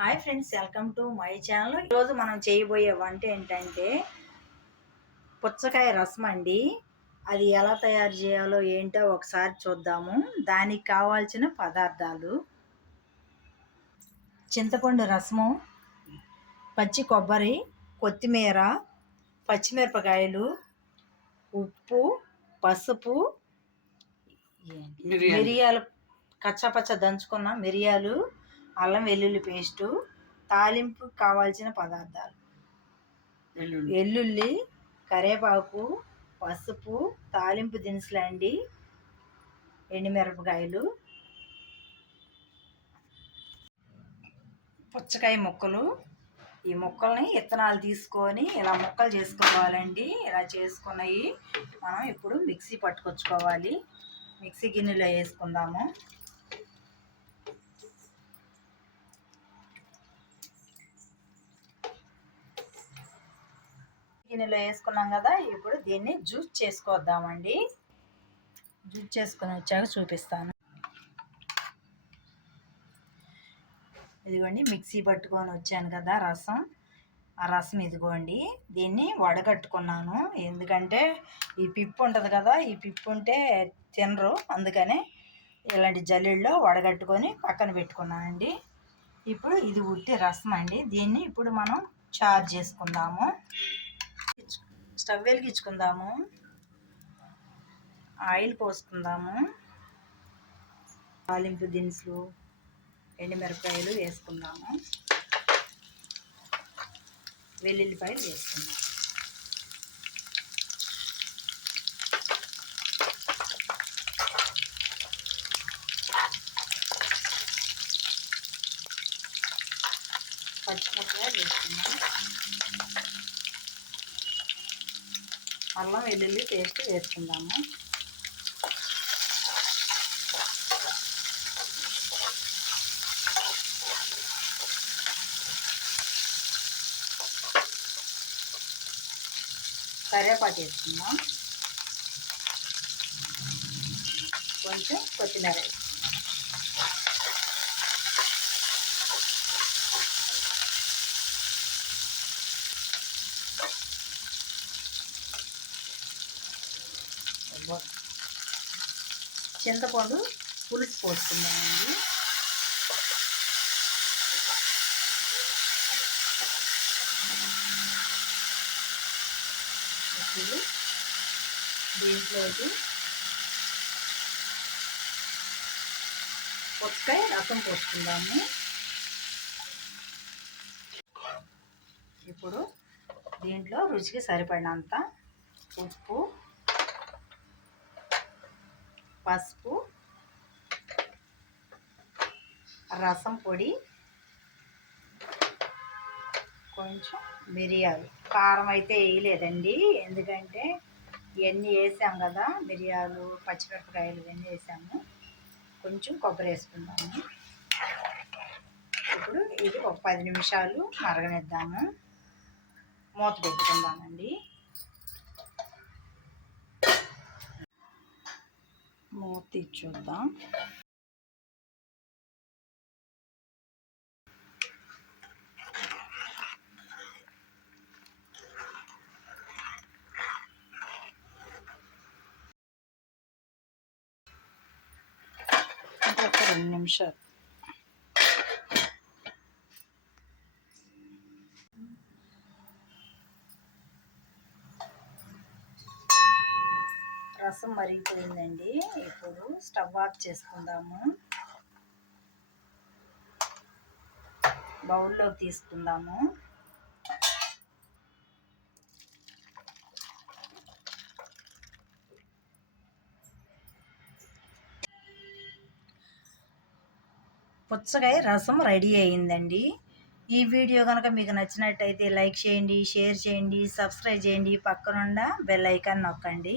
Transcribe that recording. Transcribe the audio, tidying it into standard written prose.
Hi friends, welcome to my channel. ఈరోజు మనం చేయబోయే వంట ఏంటంటే పుచ్చకాయ రసం అండి. అది ఎలా తయారు చేయాలో ఏంటో ఒకసారి చూద్దాము. దానికి కావాల్సిన పదార్థాలు: చింతపండు రసము, పచ్చి కొబ్బరి, కొత్తిమీర, పచ్చిమిరపకాయలు, ఉప్పు, పసుపు, మిరియాలు, కచ్చాపచ్చ దంచుకున్న మిరియాలు, అల్లం వెల్లుల్లి పేస్టు, తాలింపు కావాల్సిన పదార్థాలు: వెల్లుల్లి, కరివేపాకు, పసుపు, తాలింపు దినుసులు అండి, ఎండుమిరపకాయలు, పుచ్చకాయ ముక్కలు. ఈ ముక్కల్ని విత్తనాలు తీసుకొని ఇలా ముక్కలు చేసుకోవాలండి. ఇలా చేసుకున్నవి మనం ఇప్పుడు మిక్సీ పట్టుకొచ్చుకోవాలి. మిక్సీ గిన్నెలో వేసుకుందాము. గిన్నెలో వేసుకున్నాం కదా, ఇప్పుడు దీన్ని జ్యూస్ చేసుకొద్దామండి. జ్యూస్ చేసుకొని వచ్చాక చూపిస్తాను. ఇదిగోండి, మిక్సీ పట్టుకొని వచ్చాను కదా రసం. ఆ రసం ఇదిగోండి, దీన్ని వడగట్టుకున్నాను. ఎందుకంటే ఈ పిప్పు ఉంటుంది కదా, ఈ పిప్పు ఉంటే తినరు, అందుకనే ఇలాంటి జల్లెల్లో వడగట్టుకొని పక్కన పెట్టుకున్నానండి. ఇప్పుడు ఇది ఉట్టి రసం అండి. దీన్ని ఇప్పుడు మనం చారు చేసుకుందాము. స్టవ్ వెలిగించుకుందాము. ఆయిల్ పోసుకుందాము. తాలింపు దినుసులు, ఎండుమిరపకాయలు వేసుకుందాము. వెల్లుల్లిపాయలు వేసుకుందాం. పచ్చిమిరపకాయలు వేసుకుందాం. అల్లం వెల్లుల్లి పేస్ట్ వేసుకుందాము. కరివేపాకు వేసుకుందాం. కొంచెం కొత్తిమీర వేసుకుందాం. చింతపండు పులుసు పోసుకుందామండి. ఇప్పుడు దీంట్లోకి పుచ్చకాయ రసం పోసుకుందాము. ఇప్పుడు దీంట్లో రుచికి సరిపడినంత ఉప్పు, పసుపు, రసం పొడి, కొంచెం మిరియాలు. కారం అయితే వేయలేదండి, ఎందుకంటే ఇవన్నీ వేసాం కదా, మిరియాలు, పచ్చిమిరపకాయలు ఇవన్నీ వేసాము. కొంచెం కొబ్బరి వేసుకుందాము. ఇప్పుడు ఇది ఒక 10 నిమిషాలు మరగనిద్దాము. మూత పెట్టుకుందామండి. మూత తీసి చూద్దాం. ఒక 2 నిమిషాలు. రసం మరిగిపోయిందండి. ఇప్పుడు స్టవ్ ఆఫ్ చేసుకుందాము. బౌల్లోకి తీసుకుందాము. పుచ్చకాయ రసం రెడీ అయిందండి. ఈ వీడియో కనుక మీకు నచ్చినట్టయితే లైక్ చేయండి, షేర్ చేయండి, సబ్స్క్రైబ్ చేయండి, పక్కనున్న బెల్ ఐకాన్ నొక్కండి.